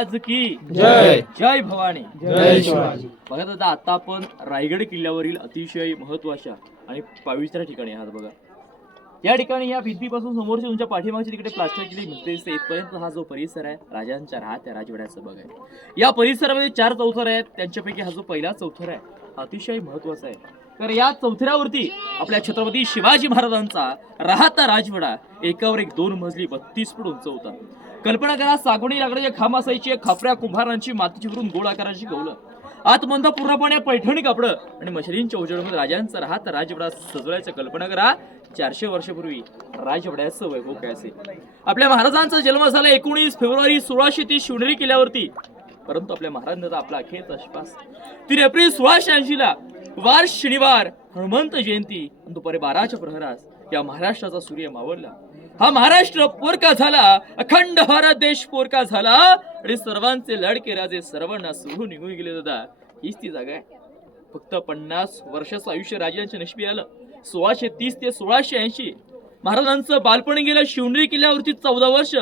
महाराज की जय. जय भवानी. जय शिवाजी. बघा दादा, आता आपण रायगड किल्ल्यावरील अतिशय महत्वाच्या आणि पवित्र ठिकाणी आहात. बघा या ठिकाणी या भिंतीपासून समोरच्या तुमच्या पाठीमागची तिकडे प्लास्टर केली भिंती दिसते, इथपर्यंत हा जो परिसर आहे राजांच्या राहत्या राजवाड्याचा बघा आहे. या परिसरामध्ये 4 चौथर आहेत, त्यांच्यापैकी हा जो पहिला चौथर आहे हा अतिशय महत्वाचा आहे. तर या चौथऱ्यावरती आपल्या छत्रपती शिवाजी महाराजांचा राहता राजवाडा एकावर एक 2 मजली 32 फूट उंच होता. कल्पना करा, सागवणी लाकडाचे खांब असायचे, खापऱ्या कुंभारांची मातीची भरून गोल आकाराची गवलं, आतमंद पूर्णपणे पैठणी कापडं आणि मशालींच्या उजेडामध्ये राजांचा राहता राजवाडा सजवायचं. कल्पना करा 400 वर्षापूर्वी राजवाड्याचं वैभव काय असेल. आपल्या महाराजांचा जन्म झाला 19 फेब्रुवारी 1630 शिवनेरी किल्ल्यावरती. परंतु आपल्या महाराजांचा आपला अखेरचा श्वास 3 एप्रिल 1680 ला वार शनिवार हनुमंत जयंती दुपारी 12च्या प्रहरास या महाराष्ट्राचा सूर्य मावळला. हा महाराष्ट्र पोरका झाला, अखंड भारत देश पोरका झाला आणि सर्वांचे लाडके राजे सर्वांना सोडून निघून गेले. दादा हीच ती जागा आहे. फक्त 50 वर्षाचं आयुष्य राजांच्या नशिबी आलं. 1630 ते 1680 महाराजांचं बालपण गेलं शिवनेरी किल्ल्यावरती 14 वर्ष.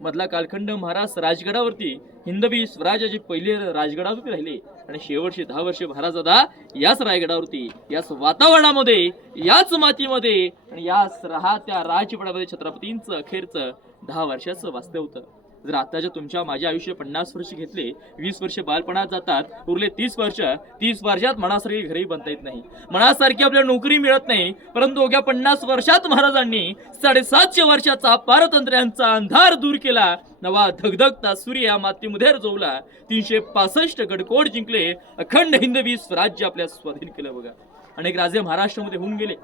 मधला कालखंड महाराज राजगडावरती हिंदवी स्वराज्याचे पहिले राजगडावरती राहिले आणि शेवटचे 10 वर्ष महाराज दादा याच रायगडावरती, याच वातावरणामध्ये, याच मातीमध्ये आणि याच राहत्या राजवाड्यामध्ये छत्रपतींचं अखेरचं 10 वर्षाचं वास्तव होतं. जर आताच्या तुमच्या माझ्या आयुष्य 50 वर्ष घेतले, 20 वर्ष बालपणात जातात, उरले 30 वर्ष. 30 वर्षात मनासारखी घरही बनता येत नाही, मनासारखी आपल्याला नोकरी मिळत नाही. परंतु अवघ्या 50 वर्षात महाराजांनी 750 वर्षाचा पारतंत्र्यांचा अंधार दूर केला. नवा धगधगता सूर्य या मातीमध्ये रोवला. 365 गडकोट जिंकले, अखंड हिंदवी स्वराज्य आपल्या स्वाधीन केलं. बघा अनेक राजे महाराष्ट्रामध्ये होऊन गेले,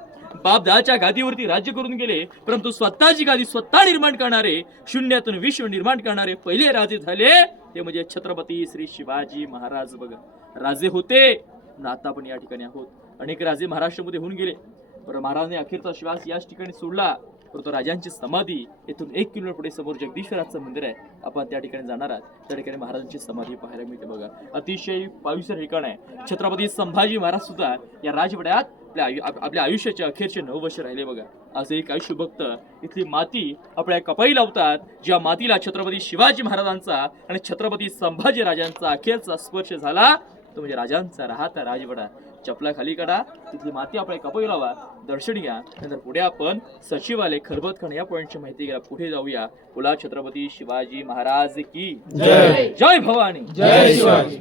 बापदाच्या गादीवरती राज्य करून गेले, परंतु स्वतःची गादी स्वतः निर्माण करणारे, शून्यातून विश्व निर्माण करणारे पहिले राजे झाले ते म्हणजे छत्रपती श्री शिवाजी महाराज. बघा राजे होते, आता आपण या ठिकाणी आहोत. अनेक राजे महाराष्ट्रामध्ये होऊन गेले, पण महाराजांनी अखेरचा श्वास याच ठिकाणी सोडला. परंतु राजांची समाधी इथून 1 किलोमीटर पुढे समोर जगदीश्वराचं मंदिर आहे, आपण त्या ठिकाणी जाणार आहात. त्या ठिकाणी महाराजांची समाधी पाहायला मिळते. बघा अतिशय पवित्र ठिकाण आहे. छत्रपती संभाजी महाराज सुद्धा या राजवाड्यात आपल्या आयुष्याचे अखेरचे 9 वर्ष राहिले. बघा आज एक आयुष्य भक्त इथली माती आपल्या कपाळी लावतात, ज्या मातीला छत्रपती शिवाजी महाराजांचा आणि छत्रपती संभाजी राजांचा अखेरचा स्पर्श झाला तो म्हणजे राजांचा राहता राजवाडा. चपला खाली काढा, तिथली माती आपल्या कपाळी लावा, दर्शन घ्या. नंतर पुढे आपण सचिवालय खलबतखाना या पॉइंटची माहिती घ्या. पुढे जाऊया. बोला छत्रपती शिवाजी महाराज की जय. जय भवानी. जय शिवाजी.